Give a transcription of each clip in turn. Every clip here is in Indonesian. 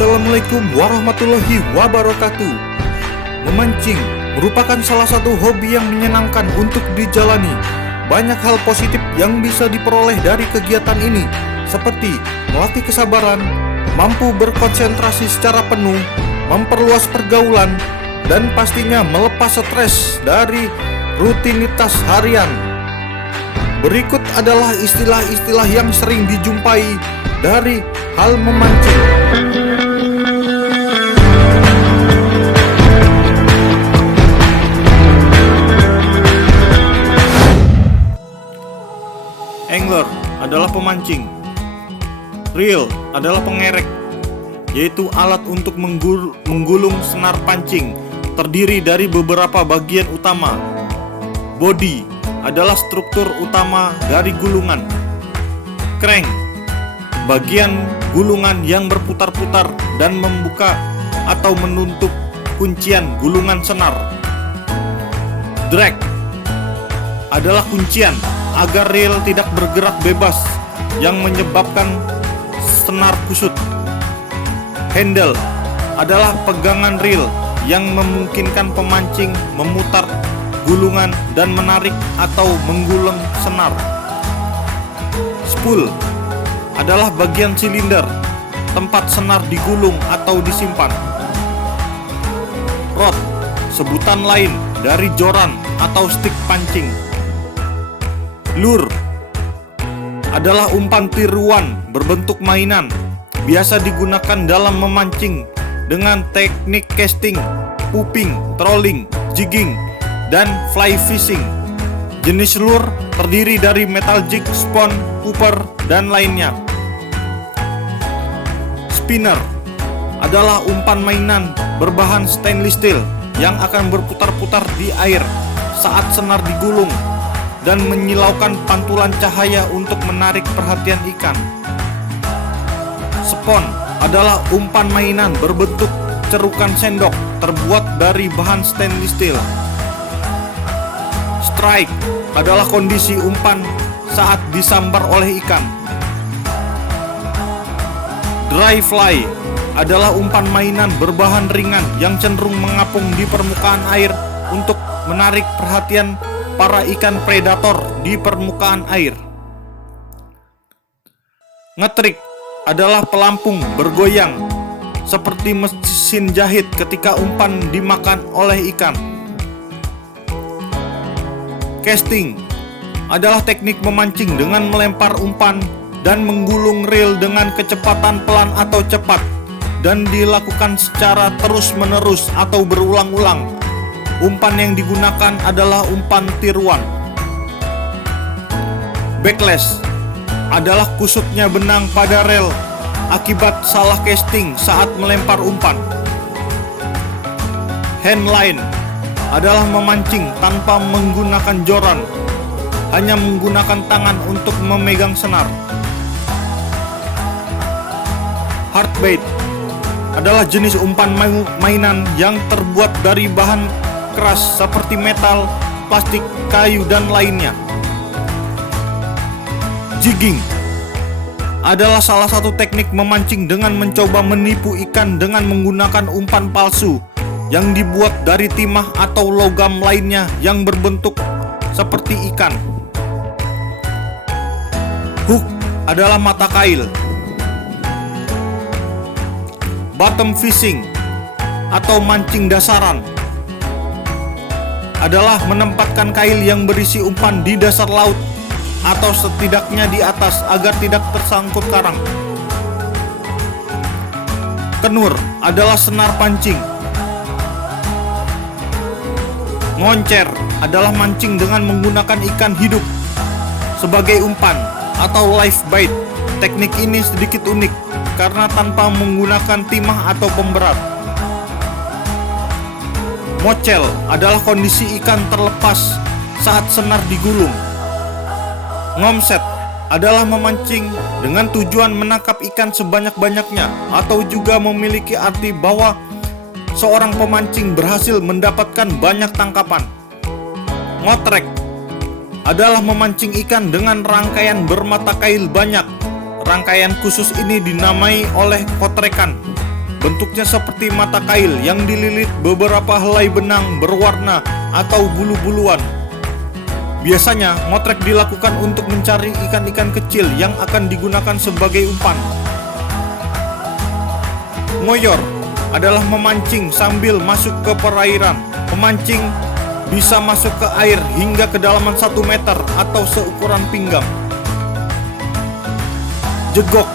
Assalamualaikum warahmatullahi wabarakatuh. Memancing merupakan salah satu hobi yang menyenangkan untuk dijalani. Banyak hal positif yang bisa diperoleh dari kegiatan ini, seperti melatih kesabaran, mampu berkonsentrasi secara penuh, memperluas pergaulan, dan pastinya melepas stres dari rutinitas harian. Berikut adalah istilah-istilah yang sering dijumpai dari hal memancing. Angler adalah pemancing. Reel adalah pengerek, yaitu alat untuk menggulung senar pancing, terdiri dari beberapa bagian utama. Body adalah struktur utama dari gulungan. Crank, bagian gulungan yang berputar-putar dan membuka atau menutup kuncian gulungan senar. Drag adalah kuncian agar reel tidak bergerak bebas yang menyebabkan senar kusut. Handle adalah pegangan reel yang memungkinkan pemancing memutar gulungan dan menarik atau menggulung senar. Spool adalah bagian silinder tempat senar digulung atau disimpan. Rod, sebutan lain dari joran atau stik pancing. Lure adalah umpan tiruan berbentuk mainan, biasa digunakan dalam memancing dengan teknik casting, pooping, trolling, jigging, dan fly fishing. Jenis lure terdiri dari metal jig, spoon, pooper, dan lainnya. Spinner adalah umpan mainan berbahan stainless steel yang akan berputar-putar di air saat senar digulung dan menyilaukan pantulan cahaya untuk menarik perhatian ikan. Spon adalah umpan mainan berbentuk cerukan sendok terbuat dari bahan stainless steel. Strike adalah kondisi umpan saat disambar oleh ikan. Dry fly adalah umpan mainan berbahan ringan yang cenderung mengapung di permukaan air untuk menarik perhatian para ikan predator di permukaan air. Ngetrik adalah pelampung bergoyang seperti mesin jahit ketika umpan dimakan oleh ikan. Casting adalah teknik memancing dengan melempar umpan dan menggulung reel dengan kecepatan pelan atau cepat dan dilakukan secara terus-menerus atau berulang-ulang. Umpan yang digunakan adalah umpan tiruan. Backlash adalah kusutnya benang pada reel akibat salah casting saat melempar umpan. Handline adalah memancing tanpa menggunakan joran, hanya menggunakan tangan untuk memegang senar. Hardbait adalah jenis umpan mainan yang terbuat dari bahan keras seperti metal, plastik, kayu, dan lainnya. Jigging adalah salah satu teknik memancing dengan mencoba menipu ikan dengan menggunakan umpan palsu yang dibuat dari timah atau logam lainnya yang berbentuk seperti ikan. Hook adalah mata kail. Bottom fishing atau mancing dasaran adalah menempatkan kail yang berisi umpan di dasar laut atau setidaknya di atas agar tidak tersangkut karang. Kenur adalah senar pancing. Ngoncer adalah mancing dengan menggunakan ikan hidup sebagai umpan atau live bait. Teknik ini sedikit unik karena tanpa menggunakan timah atau pemberat. Mocel adalah kondisi ikan terlepas saat senar digulung. Ngomset adalah memancing dengan tujuan menangkap ikan sebanyak-banyaknya atau juga memiliki arti bahwa seorang pemancing berhasil mendapatkan banyak tangkapan. Ngotrek adalah memancing ikan dengan rangkaian bermata kail banyak. Rangkaian khusus ini dinamai oleh kotrekan. bentuknya seperti mata kail yang dililit beberapa helai benang berwarna atau bulu-buluan. Biasanya, ngotrek dilakukan untuk mencari ikan-ikan kecil yang akan digunakan sebagai umpan. Ngoyor adalah memancing sambil masuk ke perairan. Memancing bisa masuk ke air hingga kedalaman 1 meter atau seukuran pinggang. Jegok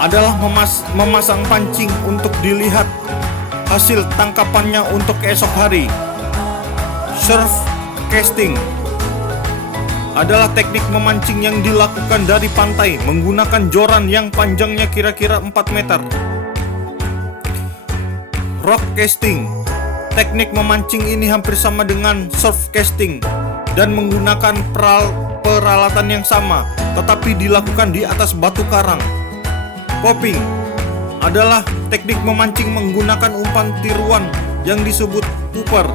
adalah memasang pancing untuk dilihat hasil tangkapannya untuk esok hari. Surf casting adalah teknik memancing yang dilakukan dari pantai menggunakan joran yang panjangnya kira-kira 4 meter. Rock casting, teknik memancing ini hampir sama dengan surf casting dan menggunakan peralatan yang sama, tetapi dilakukan di atas batu karang. Popping adalah teknik memancing menggunakan umpan tiruan yang disebut popper.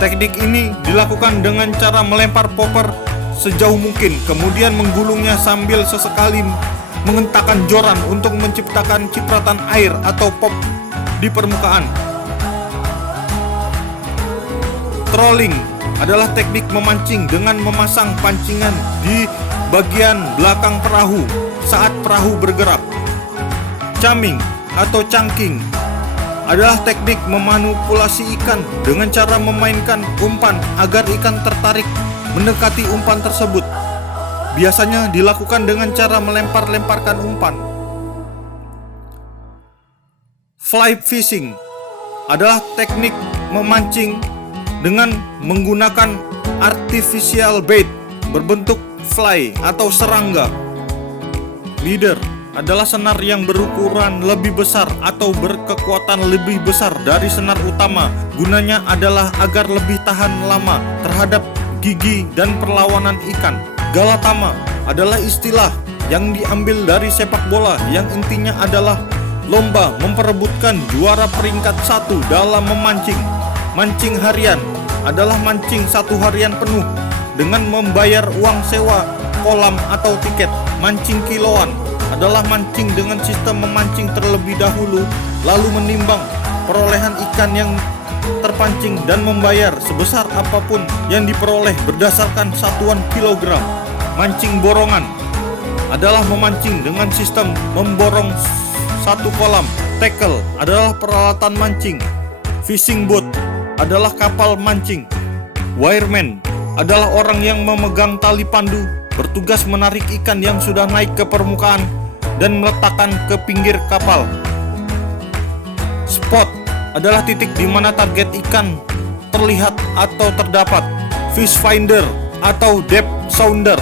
Teknik ini dilakukan dengan cara melempar popper sejauh mungkin, kemudian menggulungnya sambil sesekali mengentakkan joran untuk menciptakan cipratan air atau pop di permukaan. Trolling adalah teknik memancing dengan memasang pancingan di bagian belakang perahu saat perahu bergerak. Chumming atau chunking adalah teknik memanipulasi ikan dengan cara memainkan umpan agar ikan tertarik mendekati umpan tersebut. Biasanya dilakukan dengan cara melempar-lemparkan umpan. Fly fishing adalah teknik memancing dengan menggunakan artificial bait berbentuk fly atau serangga. Leader adalah senar yang berukuran lebih besar atau berkekuatan lebih besar dari senar utama. Gunanya adalah agar lebih tahan lama terhadap gigi dan perlawanan ikan. Galatama adalah istilah yang diambil dari sepak bola yang intinya adalah lomba memperebutkan juara peringkat 1 dalam memancing. Mancing harian adalah mancing 1 harian penuh dengan membayar uang sewa kolam atau tiket. Mancing kiloan adalah mancing dengan sistem memancing terlebih dahulu, lalu menimbang perolehan ikan yang terpancing dan membayar sebesar apapun yang diperoleh berdasarkan satuan kilogram. Mancing borongan adalah memancing dengan sistem memborong 1 kolam. Tackle adalah peralatan mancing. Fishing boat adalah kapal mancing. Wireman adalah orang yang memegang tali pandu, bertugas menarik ikan yang sudah naik ke permukaan dan meletakkan ke pinggir kapal. Spot adalah titik di mana target ikan terlihat atau terdapat. Fish finder atau depth sounder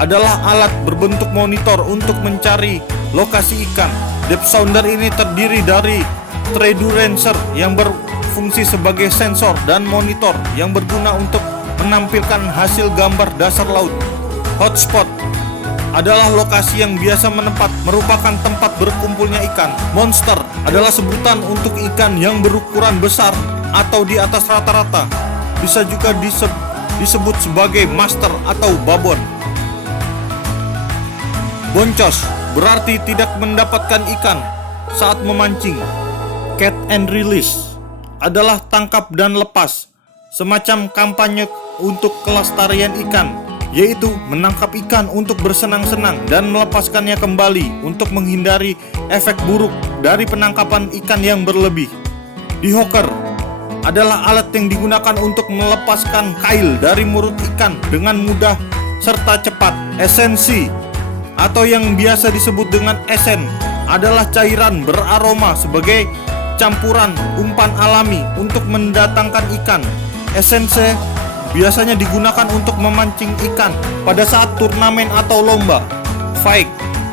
adalah alat berbentuk monitor untuk mencari lokasi ikan. Depth sounder ini terdiri dari Tradurancer yang berfungsi sebagai sensor dan monitor yang berguna untuk menampilkan hasil gambar dasar laut. Hotspot adalah lokasi yang biasa merupakan tempat berkumpulnya ikan. Monster adalah sebutan untuk ikan yang berukuran besar atau di atas rata-rata. Bisa juga disebut sebagai master atau babon. Boncos berarti tidak mendapatkan ikan saat memancing. Catch and release adalah tangkap dan lepas, semacam kampanye untuk kelestarian ikan, yaitu menangkap ikan untuk bersenang-senang dan melepaskannya kembali untuk menghindari efek buruk dari penangkapan ikan yang berlebih. Dehooker adalah alat yang digunakan untuk melepaskan kail dari mulut ikan dengan mudah serta cepat. Esensi atau yang biasa disebut dengan esen adalah cairan beraroma sebagai campuran umpan alami untuk mendatangkan ikan. Esense biasanya digunakan untuk memancing ikan pada saat turnamen atau lomba. Fight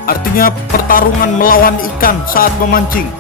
artinya pertarungan melawan ikan saat memancing.